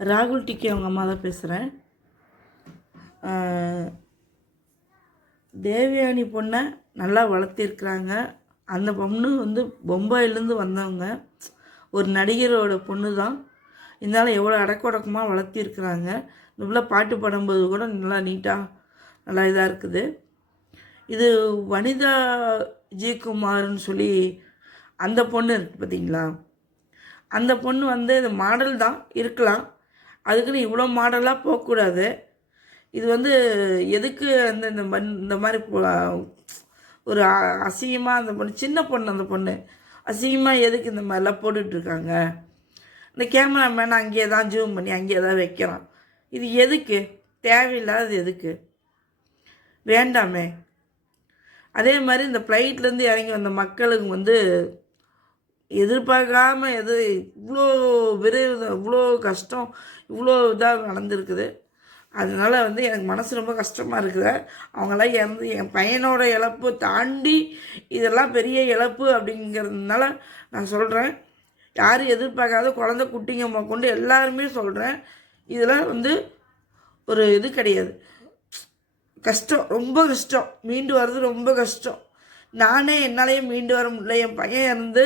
ராகுல் டிக்கி அவங்க அம்மா தான் பேசுகிறேன். தேவயானி பொண்ணை நல்லா வளர்த்திருக்கிறாங்க. அந்த பொண்ணு வந்து பொம்பாயிலேருந்து வந்தவங்க, ஒரு நடிகரோட பொண்ணு தான். இருந்தாலும் எவ்வளோ அடக்கொடக்கமாக வளர்த்திருக்கிறாங்க. நல்லா பாட்டு பாடும்போது கூட நல்லா நீட்டாக நல்லா இதாக இருக்குது. இது வனிதா ஜெயக்குமார்னு சொல்லி அந்த பொண்ணு இருக்குது பார்த்தீங்களா, அந்த பொண்ணு வந்து இது மாடல் தான் இருக்கலாம், அதுக்குன்னு இவ்வளோ மாடலாக போகக்கூடாது. இது வந்து எதுக்கு அந்த இந்த மாதிரி ஒரு அசிங்கமாக அந்த பொண்ணு, சின்ன பொண்ணு, அந்த பொண்ணு அசிங்கமாக எதுக்கு இந்த மாதிரிலாம் போட்டுட்ருக்காங்க? இந்த கேமராமேன் அங்கேயே தான் ஜூம் பண்ணி அங்கேயே தான் வைக்கிறான். இது எதுக்கு? தேவையில்லாதது எதுக்கு? வேண்டாமே. அதே மாதிரி இந்த ஃப்ளைட்லேருந்து இறங்கி வந்த மக்களுக்கு வந்து எதிர்பார்க்காம இவ்வளோ இவ்வளோ கஷ்டம், இவ்வளோ இதாக நடந்திருக்குது. அதனால் வந்து எனக்கு மனசு ரொம்ப கஷ்டமாக இருக்குது. அவங்களாம் இறந்து என் பையனோட இழப்பு தாண்டி இதெல்லாம் பெரிய இழப்பு அப்படிங்கிறதுனால நான் சொல்கிறேன். யாரும் எதிர்பார்க்காத குழந்தை குட்டிங்க கொண்டு எல்லாருமே சொல்கிறேன். இதெல்லாம் வந்து ஒரு இது கிடையாது. கஷ்டம், ரொம்ப கஷ்டம். மீண்டு வர்றது ரொம்ப கஷ்டம். நானே என்னாலேயே மீண்டு வர முடியல. என் பையன் இறந்து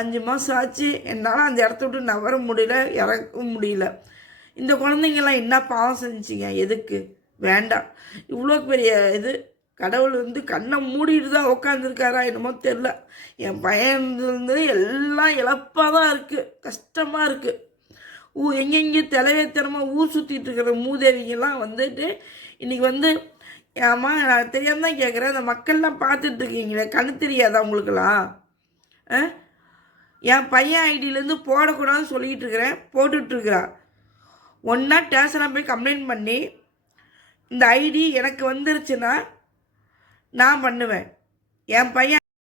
5 மாதம் ஆச்சு. என்னால் அந்த இடத்த விட்டு நவர முடியல, இறக்கவும் முடியல. இந்த குழந்தைங்கெல்லாம் என்ன பாவம் செஞ்சிங்க? எதுக்கு? வேண்டாம். இவ்வளோ பெரிய இது கடவுள் வந்து கண்ணை மூடிட்டு தான் உட்காந்துருக்காரா என்னமோ தெரில. என் பையன்லேருந்து எல்லாம் இழப்பாக தான் இருக்குது, கஷ்டமாக இருக்குது. எங்கெங்கே தலைவேத்தனமாக ஊர் சுற்றிட்டு இருக்கிற மூதேவிங்கெல்லாம் வந்துட்டு இன்றைக்கி வந்து, ஏம்மா நான் தெரியாமல் தான் கேட்குறேன், அந்த மக்கள்லாம் பார்த்துட்ருக்கீங்களே, கண்ணு தெரியாதா உங்களுக்கெல்லாம்? என் பையன் ஐடியிலேருந்து போடக்கூடாதுன்னு சொல்லிகிட்டு இருக்கிறேன், போட்டுட்ருக்குறா. ஒன்றா ஸ்டேஷனாக போய் கம்ப்ளைண்ட் பண்ணி இந்த ஐடி எனக்கு வந்துருச்சுன்னா நான் பண்ணுவேன். என் பையன்